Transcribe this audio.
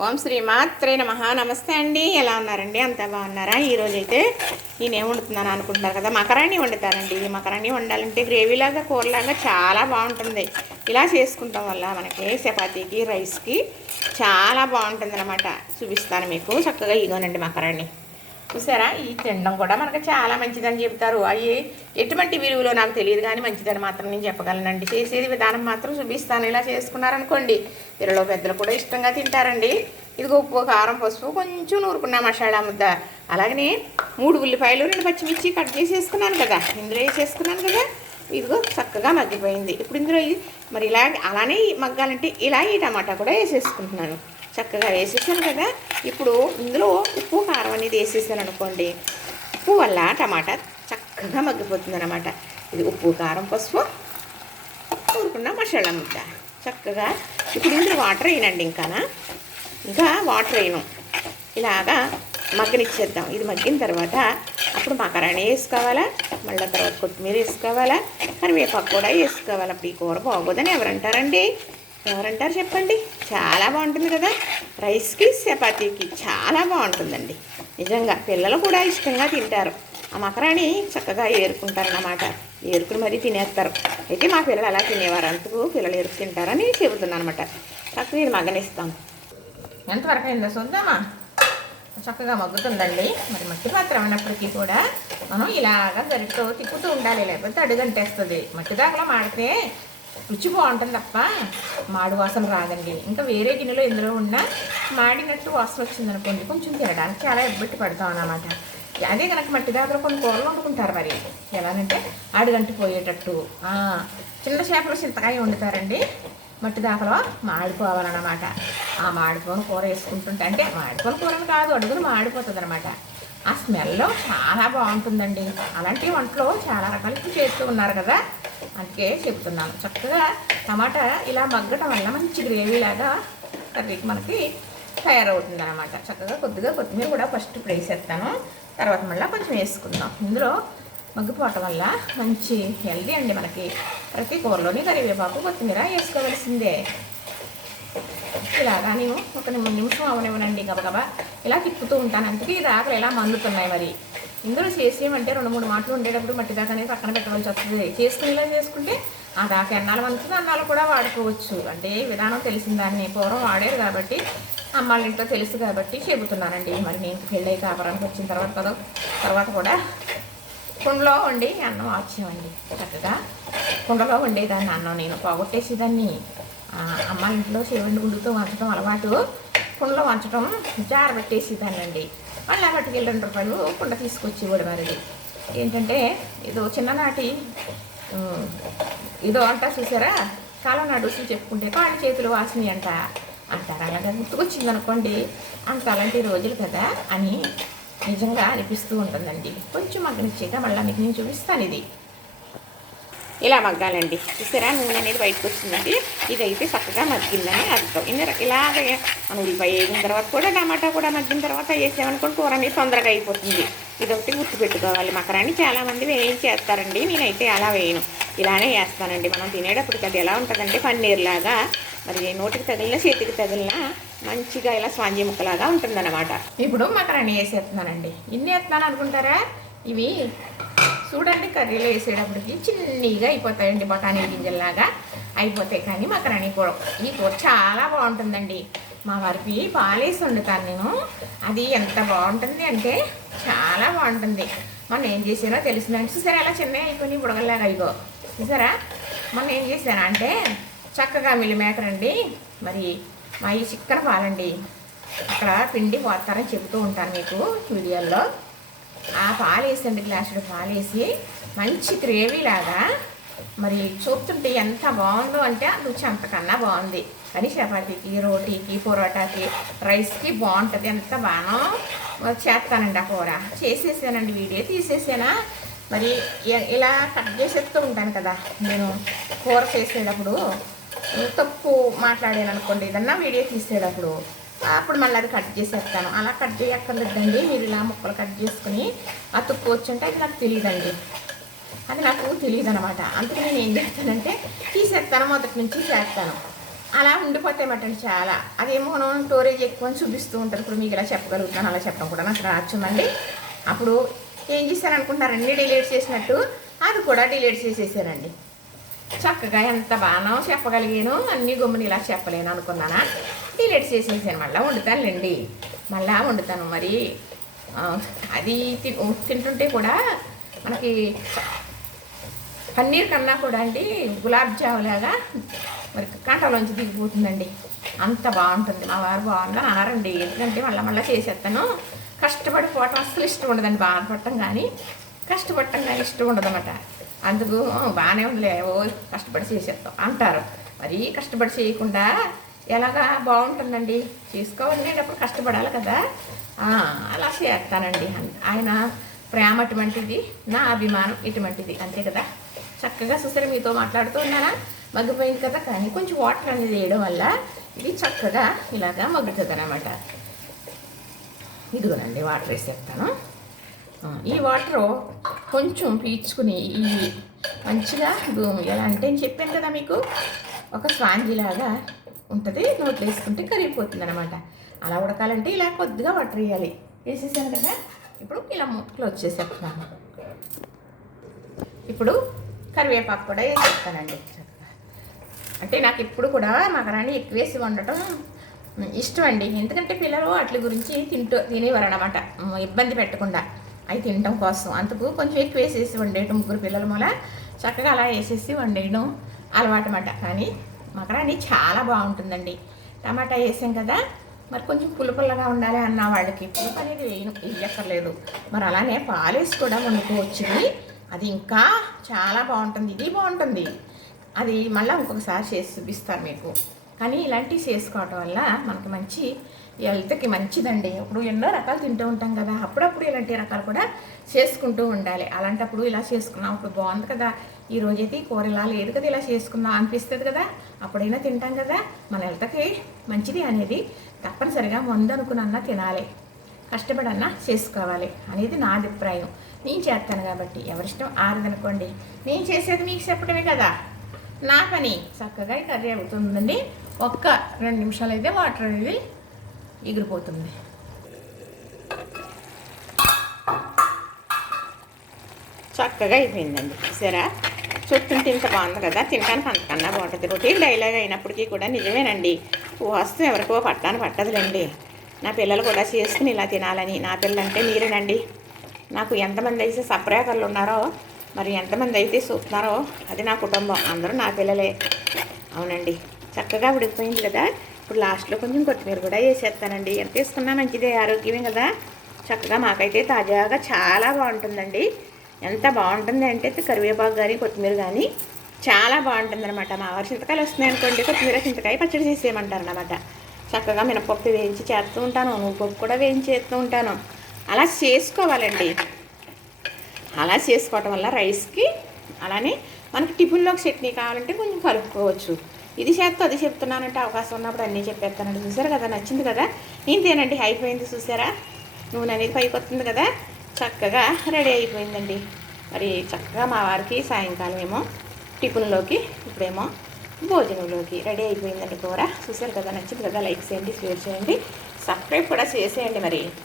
ఓం శ్రీ మాత్రే నమః. నమస్తే అండి, ఎలా ఉన్నారండి? అంతా బాగున్నారా? ఈరోజైతే నేనేం వండుతున్నాను అనుకుంటున్నారు కదా, మకరాణి వండుతానండి. ఈ మకరాణి వండాలంటే గ్రేవీలాగా కూరలాగా చాలా బాగుంటుంది. ఇలా చేసుకుంటాం వల్ల మనకి చపాతీకి రైస్కి చాలా బాగుంటుంది అనమాట. చూపిస్తాను మీకు. చక్కగా ఇగోనండి మకరాణి. చూసారా? ఈ తినడం కూడా మనకు చాలా మంచిదని చెప్తారు. అవి ఎటువంటి విలువలో నాకు తెలియదు, కానీ మంచిదని మాత్రం నేను చెప్పగలనండి. చేసేది విధానం మాత్రం చూపిస్తాను. ఇలా చేసుకున్నారనుకోండి, పిల్లలు పెద్దలు కూడా ఇష్టంగా తింటారండి. ఇదిగో ఉప్పు, కారం, పసుపు, కొంచెం నూరుకున్న మసాలా ముద్ద, అలాగనే 3 ఉల్లిపాయలు 2 పచ్చిమిర్చి కట్ చేసి వేసుకున్నాను కదా, ఇందులో వేసేసుకున్నాను కదా. ఇదిగో చక్కగా మగ్గిపోయింది. ఇప్పుడు ఇందులో మరి ఇలా అలానే మగ్గాలంటే ఇలా ఈ టమాటా కూడా వేసేసుకుంటున్నాను. చక్కగా వేసేసాను కదా. ఇప్పుడు ఇందులో ఉప్పు, కారం అనేది వేసేసాను అనుకోండి, ఉప్పు వల్ల టమాటా చక్కగా మగ్గిపోతుంది అనమాట. ఇది ఉప్పు, కారం, పసుపు, ఊరుకున్న మసాలా ముద్ద చక్కగా. ఇప్పుడు ఇందులో వాటర్ వేయనండి, ఇంకా వాటర్ వేయను. ఇలాగా మగ్గనిచ్చేద్దాం. ఇది మగ్గిన తర్వాత అప్పుడు మకరాణి వేసుకోవాలా, మళ్ళీ తర్వాత కొత్తిమీర వేసుకోవాలా, కరివేపాకు కూడా వేసుకోవాలి. అప్పుడు ఈ కూర బాగోదని ఎవరంటారండి? ఎవరంటారు చెప్పండి? చాలా బాగుంటుంది కదా. రైస్కి చపాతీకి చాలా బాగుంటుందండి. నిజంగా పిల్లలు కూడా ఇష్టంగా తింటారు. ఆ మకరాణి చక్కగా ఏరుకుంటారన్నమాట. ఏరుకుని మరీ తినేస్తారు. అయితే మా పిల్లలు అలా తినేవారు, అందుకు పిల్లలు ఏరుకు తింటారని చెబుతున్నాను అనమాట. చక్కగా ఇది మగ్గనిస్తాం. ఎంతవరకు అయిందో చూద్దామా. చక్కగా మగ్గుతుందండి. మరి మట్టి పాత్ర ఉన్నప్పటికీ కూడా మనం ఇలాగా గరిటతో తిప్పుతూ ఉండాలి, లేకపోతే అడుగంటేస్తుంది. మట్టి దాకలో మాడితే రుచి బాగుంటుంది తప్ప మాడు వాసన రాదండి. ఇంకా వేరే గిన్నెలో ఎందులో ఉన్నా మాడినట్టు వాసన వచ్చిందనుకోండి, కొంచెం తినడానికి చాలా ఇబ్బంది పడతాం అన్నమాట. అదే కనుక మట్టి దాకలో కొన్ని కూరలు వండుకుంటారు. మరి ఎలానంటే అడుగంటి పోయేటట్టు చిన్న చేపలు చింతకాయ వండుతారండి. మట్టి దాకలో మాడిపోవాలన్నమాట. ఆ మాడిపోని కూర వేసుకుంటుంటే, అంటే మాడిపోని కూరని కాదు, అడుగును మాడిపోతుంది అనమాట. ఆ స్మెల్ చాలా బాగుంటుందండి. అలాంటి వంటలు చాలా రకాలు చేస్తూ ఉన్నారు కదా, అందుకే చెప్తున్నాను. చక్కగా టమాటా ఇలా మగ్గటం వల్ల మంచి గ్రేవీలాగా కర్రీకి మనకి తయారవుతుంది అనమాట. చక్కగా కొద్దిగా కొత్తిమీర కూడా ఫస్ట్ ఇప్పుడు వేసేస్తాను, తర్వాత మళ్ళీ కొంచెం వేసుకుందాం. ఇందులో మగ్గిపోవటం వల్ల మంచి హెల్దీ అండి. మనకి ప్రతి కూరలోని కరివేపాకు, కొత్తిమీర వేసుకోవలసిందే. ఇలాగా నేను ఒక నిమిషం అవనివ్వనండి, గబగబా ఇలా తిప్పుతూ ఉంటాను. అందుకే ఈ రాకలు ఎలా మండుతున్నాయి. మరి ఇందులో చేసేయమంటే 2-3 మాటలు ఉండేటప్పుడు మట్టి దాకానే పక్కన పెట్టవలసి వస్తుంది. చేసుకుని ఇలా చేసుకుంటే ఆ దాకా ఎన్నాళ్ళు వండుతుంది, అన్నాళ్ళు కూడా వాడుకోవచ్చు. అంటే విధానం తెలిసిందాన్ని పూర్వం వాడారు కాబట్టి, అమ్మాళ్ళ ఇంట్లో తెలుసు కాబట్టి చెబుతున్నానండి. మరి నేను పెళ్ళై కాపురానికి వచ్చిన తర్వాత కూడా కుండలో వండి అన్నం వచ్చేవండి. చక్కగా కుండలో వండేదాన్ని అన్నం. నేను పోగొట్టేసేదాన్ని. అమ్మ ఇంట్లో చేవండి గుండుతో వంచడం అలవాటు. కుండలో వంచడం జారబెట్టేసేదాన్ని అండి. మళ్ళీ పట్టుకెళ్ళి 2 రూపాయలు కుండ తీసుకొచ్చి కూడా మరిది ఏంటంటే ఏదో చిన్ననాటి ఏదో అంట చూసారా, చాలా నడుసులు చెప్పుకుంటే కాళ్ళ చేతులు వాసిని అంటారు. అలాగా గుర్తుకొచ్చిందనుకోండి, అంత అలాంటి రోజులు కదా అని నిజంగా అనిపిస్తూ ఉంటుందండి. కొంచెం మగ్గనిచ్చాక మళ్ళీ మీకు నేను చూపిస్తాను. ఇది ఇలా మగ్గాలండి. చూసారా, నూనె అనేది బయటకు వచ్చిందండి. ఇదైతే చక్కగా మగ్గిందని అర్థం. ఇలాగే మన ఉల్లిపాయ వేగిన తర్వాత కూడా, టమాటా కూడా మగ్గిన తర్వాత వేసామనుకోండి, కూర అనేది తొందరగా అయిపోతుంది. ఇదొకటి గుర్తుపెట్టుకోవాలి. మకరాన్ని చాలామంది చేస్తారండి. నేనైతే అలా వేయను, ఇలానే వేస్తానండి. మనం తినేటప్పటికి అది ఎలా ఉంటుందంటే పన్నీర్లాగా, మరి నోటికి తగిలిన చేతికి తగిలిన మంచిగా ఇలా స్పాంజీ ముక్కలాగా ఉంటుందన్నమాట. ఇప్పుడు మకరాన్ని వేసేస్తున్నానండి. ఇన్ని వేస్తున్నాను అనుకుంటారా? ఇవి చూడండి, కర్రీలో వేసేటప్పటికి చిన్నగా అయిపోతాయండి, బఠానీ గింజల్లాగా అయిపోతాయి. కానీ మకరాని కూర, ఈ కూర చాలా బాగుంటుందండి. మా వారికి పాలేసి వండుతాను నేను. అది ఎంత బాగుంటుంది అంటే చాలా బాగుంటుంది. మొన్న ఏం చేసానో తెలిసిందంటే, చూసారా అలా చిన్నగా అయిపోయి బుడగల్లాగా అయిపో. చూసారా మొన్న ఏం చేశాను అంటే, చక్కగా మిల్లిమేకరండి, మరి మా ఈ చిక్కన పాలండి, అక్కడ పిండి పోతారని చెబుతూ ఉంటాను మీకు వీడియోల్లో. ఆ పాలు వేసండి, గ్లాసుడు పాలు వేసి మంచి గ్రేవీలాగా, మరి చూస్తుంటే ఎంత బాగుందో అంటే రుచి అంతకన్నా బాగుంది. కానీ చపాతీకి, రోటీకి, పొరోటాకి, రైస్కి బాగుంటుంది. ఎంత బాగా చేస్తానండి. ఆ కూర చేసేసానండి, వీడియో తీసేసానా. మరి ఇలా కట్ చేసేస్తూ ఉంటాను కదా నేను కూర చేసేటప్పుడు. తప్పు మాట్లాడాను అనుకోండి ఏదన్నా వీడియో తీసేటప్పుడు, అప్పుడు మళ్ళీ అది కట్ చేసేస్తాను. అలా కట్ చేయక్కర్లేదండి, మీరు ఇలా ముక్కలు కట్ చేసుకుని అతుక్కోవచ్చు అంటే అది నాకు తెలియదండి. అది నాకు తెలియదు అనమాట. అందుకని నేను ఏం చేస్తానంటే తీసేస్తాను, మొదటి నుంచి చేస్తాను. అలా ఉండిపోతాయన్నమాట చాలా. అదేమో మనం స్టోరేజ్ ఎక్కువ అని చూపిస్తూ ఉంటారు. ఇప్పుడు మీకు ఇలా చెప్పగలుగుతాను, అలా చెప్పడం కూడా నాకు రాచుందండి. అప్పుడు ఏం చేశాను అనుకుంటున్నారు, అన్నీ డిలీట్ చేసినట్టు అది కూడా డిలీట్ చేసేసానండి. చక్కగా ఎంత బాగానో చెప్పగలిగాను, అన్నీ గమ్ముని ఇలా చెప్పలేను అనుకున్నానా, డిలీట్ చేసేసాను. మళ్ళీ వండుతానులేండి, మళ్ళీ వండుతాను. మరి అది తింటుంటే కూడా మనకి పన్నీర్ కన్నా కూడా అండి గులాబ్ జామ్ లాగా మరి కంటలోంచి దిగిపోతుందండి. అంత బాగుంటుంది. మా వారు బాగుందని అనారండి, ఎందుకంటే మళ్ళీ చేసేస్తాను. కష్టపడిపోవటం అస్సలు ఇష్టం ఉండదండి, బాధపడటం కానీ కష్టపడటం కానీ ఇష్టం ఉండదన్నమాట. అందుకు బాగానే ఉందిలే, ఓ కష్టపడి చేసేస్తాం అంటారు. మరీ కష్టపడి చేయకుండా ఎలాగా బాగుంటుందండి, చేసుకోవాలనేటప్పుడు కష్టపడాలి కదా, అలా చేస్తానండి. ఆయన ప్రేమ అటువంటిది, నా అభిమానం ఇటువంటిది, అంతే కదా. చక్కగా చూసారు, మీతో మాట్లాడుతూ ఉన్నానా, మగ్గిపోయింది కదా. కానీ కొంచెం వాటర్ అనేది వేయడం వల్ల ఇది చక్కగా ఇలాగా మగ్గుతుంది అన్నమాట. ఇదిగోనండి వాటర్ వేసేస్తాను. ఈ వాటరు కొంచెం పీల్చుకుని ఈ మంచిగా ఎలా అంటే నేను చెప్పాను కదా మీకు, ఒక స్పాంజిలాగా ఉంటుంది, నోట్లో వేసుకుంటే కరిగిపోతుంది అనమాట. అలా ఉడకాలంటే ఇలా కొద్దిగా వాటర్ వేయాలి. వేసేసాను కదా, ఇప్పుడు ఇలా క్లోజ్ చేసేస్తున్నాను. ఇప్పుడు కరివేపాకు కూడా వేసేస్తానండి. అంటే నాకు ఇప్పుడు కూడా మకరాన్ని ఎక్కువ వేసి వండటం ఇష్టం అండి, ఎందుకంటే పిల్లలు వాటి గురించి తినేవారు అనమాట, ఇబ్బంది పెట్టకుండా అవి తినడం కోసం. అందుకు కొంచెం ఎక్కువ వేసేసి వండేయటం, ముగ్గురు పిల్లల మూల చక్కగా అలా వేసేసి వండేయడం అలవాటు అన్నమాట. కానీ మకరాన్ని చాలా బాగుంటుందండి. టమాటా వేసాం కదా, మరి కొంచెం పులుపుల్లగా ఉండాలి అన్న వాళ్ళకి పులుపు అనేది వేయక్కర్లేదు. మరి అలానే పాలేసి కూడా వండుకోవచ్చు, అది ఇంకా చాలా బాగుంటుంది. ఇది బాగుంటుంది, అది మళ్ళీ ఇంకొకసారి చేసి చూపిస్తాను మీకు. కానీ ఇలాంటివి చేసుకోవటం వల్ల మనకి మంచి హెల్త్కి మంచిదండి. ఇప్పుడు ఎన్నో రకాలు తింటూ ఉంటాం కదా, అప్పుడప్పుడు ఇలాంటి రకాలు కూడా చేసుకుంటూ ఉండాలి. అలాంటప్పుడు ఇలా చేసుకున్నాం, ఇప్పుడు బాగుంది కదా, ఈ రోజైతే ఈ కూర ఇలా లేదు కదా, ఇలా చేసుకుందాం అనిపిస్తుంది కదా, అప్పుడైనా తింటాం కదా. మన హెల్త్కి మంచిది అనేది తప్పనిసరిగా ముందు అనుకున్నా తినాలి, కష్టపడన్నా చేసుకోవాలి అనేది నా అభిప్రాయం. నేను చేస్తాను కాబట్టి ఎవరిష్టం ఆరదనుకోండి, నేను చేసేది మీకు చెప్పడమే కదా నా పని. చక్కగా కర్రీ అవుతుందండి, ఒక్క 2 నిమిషాలు అయితే వాటర్ అనేది ఎగిరిపోతుంది. చక్కగా అయిపోయిందండి, చూసారా, చూస్తుంటే ఇంత బాగుంది కదా, తినడానికి అంతకన్నా బాగుంటుంది. రొటీన్ డైలాగ్ అయినప్పటికీ కూడా నిజమేనండి, వస్తూ ఎవరికో పట్టదులేండి. నా పిల్లలు కూడా చేసుకుని ఇలా తినాలని. నా పిల్లలంటే మీరేనండి. నాకు ఎంతమంది అయితే సబ్స్క్రైబర్లు ఉన్నారో, మరి ఎంతమంది అయితే చూస్తున్నారో, అది నా కుటుంబం, అందరూ నా పిల్లలే. అవునండి, చక్కగా ఉడికిపోయింది కదా. ఇప్పుడు లాస్ట్లో కొంచెం కొత్తిమీర కూడా వేసేస్తానండి. ఎంత వేసుకున్నా మంచిదే, ఆరోగ్యమే కదా. చక్కగా మాకైతే తాజాగా చాలా బాగుంటుందండి. ఎంత బాగుంటుంది అంటే కరివేపాకు కానీ కొత్తిమీర కానీ చాలా బాగుంటుంది అనమాట. మా వారు చింతకాయలు వస్తున్నాయి అనుకోండి, కొత్తిమీర చింతకాయ పచ్చడి చేసేయమంటారు అనమాట. చక్కగా మినపప్పు వేయించి చేస్తూ ఉంటాను, నువ్వుపప్పు కూడా వేయించి చేస్తూ ఉంటాను. అలా చేసుకోవాలండి. అలా చేసుకోవటం వల్ల రైస్కి, అలానే మనకి టిఫిన్లోకి చట్నీ కావాలంటే కొంచెం కలుపుకోవచ్చు. ఇది చేస్తూ అది చెప్తున్నానంటే అవకాశం ఉన్నప్పుడు అన్నీ చెప్పేస్తానండి. చూసారు కదా, నచ్చింది కదా, ఇంతేనండి, అయిపోయింది. చూసారా, నూనె అనేది పైకి వస్తుంది కదా, చక్కగా రెడీ అయిపోయిందండి. మరి చక్కగా మా వారికి సాయంకాలం ఏమో టిఫిన్లోకి, ఇప్పుడేమో భోజనంలోకి రెడీ అయిపోయిందండి కూర. చూసారు కదా, నచ్చింది కదా, లైక్ చేయండి, షేర్ చేయండి, సబ్స్క్రైబ్ కూడా చేసేయండి మరి.